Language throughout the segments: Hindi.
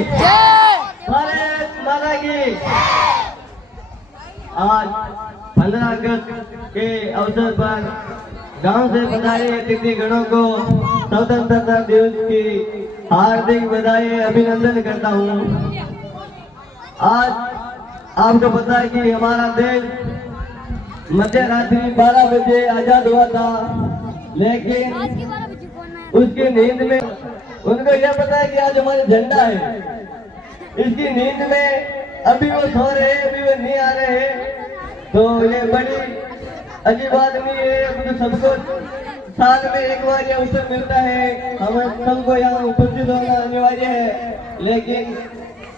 भारत माता की। आज 15 अगस्त के अवसर पर गांव से पधारे अतिथि गणों को स्वतंत्रता दिवस की हार्दिक बधाई अभिनंदन करता हूं। आज आपको पता है कि हमारा देश मध्य रात्रि 12 बजे आजाद हुआ था, लेकिन उसकी नींद में उनको यह पता है कि आज हमारा झंडा है। इसकी नींद में अभी वो सो रहे हैं, अभी वो नहीं आ रहे हैं, तो ये बड़ी अजीब बात नहीं है। तो सबको साल में एक बार यह अवसर मिलता है, हम सबको यहाँ उपस्थित होना अनिवार्य है। लेकिन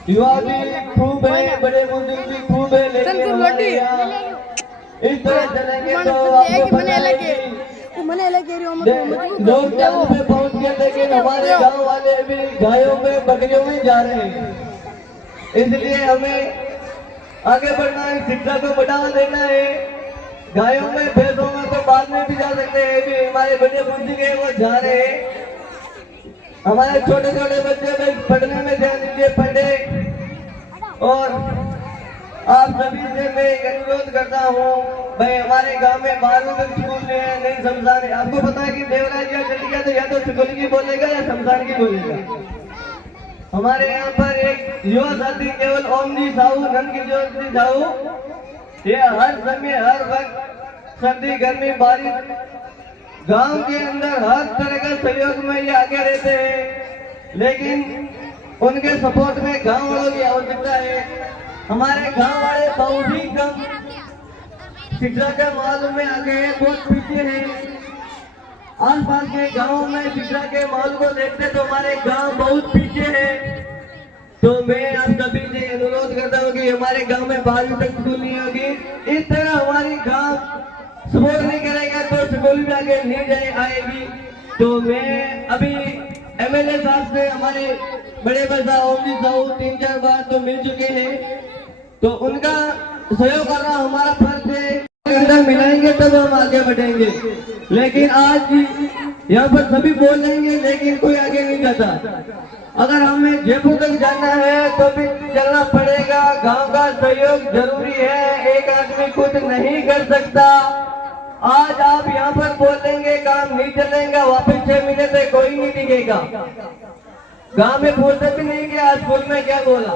युवा भी खूब है, बड़े बुजुर्ग भी खूब है, लेकिन हमारे यहाँ इस तरह चलेंगे तो आपको पता है कि लोग जल्द पे पहुँच गए, लेकिन हमारे गांव वाले भी गायों में बकरियों में जा रहे हैं। इसलिए हमें आगे बढ़ना है, शिक्षा को बढ़ावा देना है। गायों में भैंसों में तो बाद में भी जा सकते हैं, भी हमारे बड़े बुजुर्ग है वो जा रहे हैं। हमारे छोटे छोटे बच्चे पढ़ने में ध्यान दीजिए, पढ़े। और आप सभी से मैं एक अनुरोध करता हूँ, भाई हमारे गांव में 12वीं तक स्कूल है, नहीं शमशान है। आपको पता है कि देवराज या चली गया तो या तो स्कूल की बोलेगा या शमशान की बोलेगा। हमारे यहाँ पर एक युवा साथी केवल ओम जी साहू, नंद किशोर जी साहू, ये हर समय हर वक्त सर्दी गर्मी बारिश गांव के अंदर हर तरह का सहयोग में ये आगे रहते हैं। लेकिन उनके सपोर्ट में गांव वालों की आवश्यकता है। हमारे गांव वाले बहुत ही कम शिक्षा के माहौल में आगे हैं, बहुत पीछे हैं। आसपास के गांवों में शिक्षा के माहौल को देखते तो हमारे गांव बहुत पीछे है। तो मैं आप सभी से अनुरोध करता हूँ कि हमारे गांव में 12वीं तक स्कूल नहीं होगी। इस तरह हमारी गांव सपोर्ट नहीं करेगा तो स्कूल भी आगे नहीं आएगी। तो मैं अभी एमएलए साहब से हमारे बड़े बड़ा ओम जी साहू 3-4 बार तो मिल चुके हैं, तो उनका सहयोग करना हमारा फर्ज है। अंदर मिलाएंगे तब हम आगे बढ़ेंगे। लेकिन आज यहाँ पर सभी बोल लेंगे, लेकिन कोई आगे नहीं जाता। अगर हमें जयपुर तक जाना है तो भी चलना पड़ेगा। गांव का सहयोग जरूरी है, एक आदमी खुद नहीं कर सकता। आज आप यहाँ पर बोलेंगे, काम नहीं चलेगा, वापस 6 महीने तक कोई नहीं दिखेगा। गांव में बोलते भी नहीं कि आज स्कूल में क्या बोला,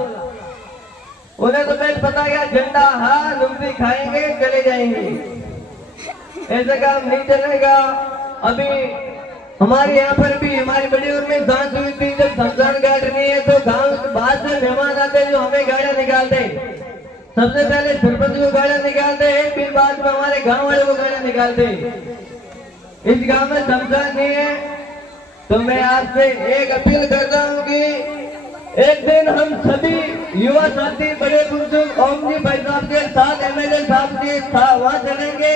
उन्हें तो पहले पता गया झंडा, हाँ लुंगी खाएंगे चले जाएंगे, ऐसा काम नहीं चलेगा। अभी हमारे यहाँ पर भी हमारी बड़ी उम्र में सांस हुई थी, जब शमशान घाट नहीं है तो गांव बाहर से मेहमान आते जो हमें गाड़ियां निकालते, सबसे पहले सरपंच को गाड़ियां निकालते हैं, फिर बाद में हमारे गांव वाले को गाड़ियां निकालते। इस गांव में शमशान नहीं है, तो मैं आपसे एक अपील करता हूँ कि एक दिन हम सभी युवा साथी बड़े बुजुर्ग ओम जी भाई साहब के साथ एमएलए साहब के साथ वहाँ चलेंगे,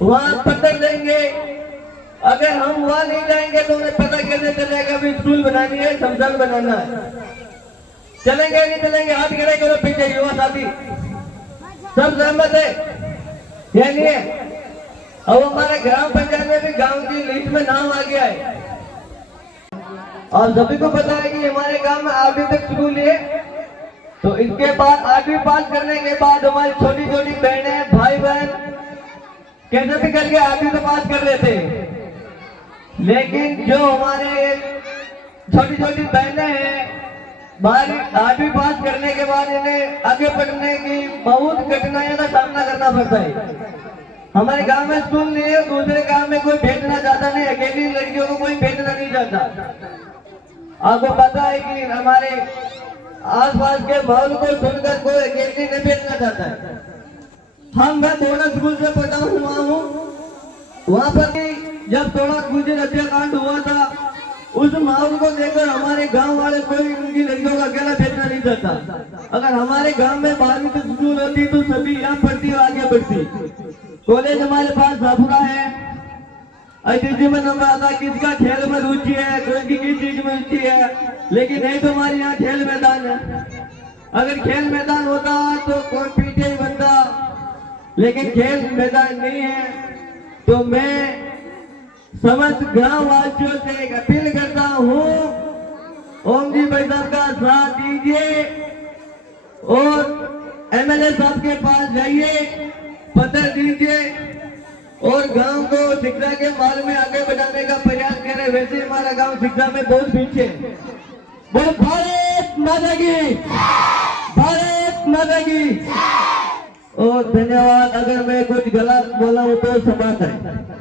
वहाँ पत्थर देंगे। अगर हम वहाँ नहीं जाएंगे तो उन्हें पता कैसे चलेगा भी स्कूल बनानी है, शमशान बनाना है। चलेंगे नहीं चलेंगे, हाथ खड़े करो पीछे युवा साथी, सब सहमत है या नहीं है? अब हमारे ग्राम पंचायत में भी गांव की लिस्ट में नाम आ गया है। और सभी को पता है कि हमारे गांव में 8वीं तक स्कूल है, तो इसके बाद 8वीं पास करने के बाद हमारी छोटी छोटी बहनें भाई बहन कैसे भी करके 8वीं तो पास कर लेते हैं। लेकिन जो हमारे छोटी छोटी बहनें हैं, 8वीं पास करने के बाद इन्हें आगे बढ़ने की बहुत कठिनाइयों का सामना करना पड़ता है। हमारे गांव में स्कूल नहीं है, दूसरे गांव में कोई भेजना चाहता नहीं, अकेली लड़कियों को कोई भेजना नहीं चाहता। आपको पता है कि हमारे आसपास के माहौल को सुनकर कोई अकेले नहीं भेजना चाहता है। मैं बोला स्कूल से पढ़ा हुआ हूँ, वहाँ पर जब थोड़ा गुजर हत्याकांड हुआ था, उस माहौल को देखकर हमारे गांव वाले कोई उनकी लड़कियों का अकेला भेजना नहीं चाहता। अगर हमारे गांव में 12वीं तक स्कूल होती तो सभी यहाँ पढ़ती और आगे बढ़ती। कॉलेज हमारे पास झापुरा है, ITC में नंबर आता, किसका खेल में रुचि है, कोई की किस चीज में रुचि है, लेकिन नहीं तो हमारे यहाँ खेल मैदान है। अगर खेल मैदान होता तो कोई पीछे ही बनता, लेकिन खेल मैदान नहीं है। तो मैं समस्त गांव वासियों से एक अपील करता हूँ ओम जी भाई साहब का साथ दीजिए और एमएलए साहब के पास जाइए, पत्र दीजिए और गांव को शिक्षा के मार्ग में आगे बढ़ाने का प्रयास करें। वैसे हमारा गांव शिक्षा में बहुत पीछे है। बोलो भारत माता की, भारत माता की। और धन्यवाद। अगर मैं कुछ गलत बोला हूं तो क्षमा करें।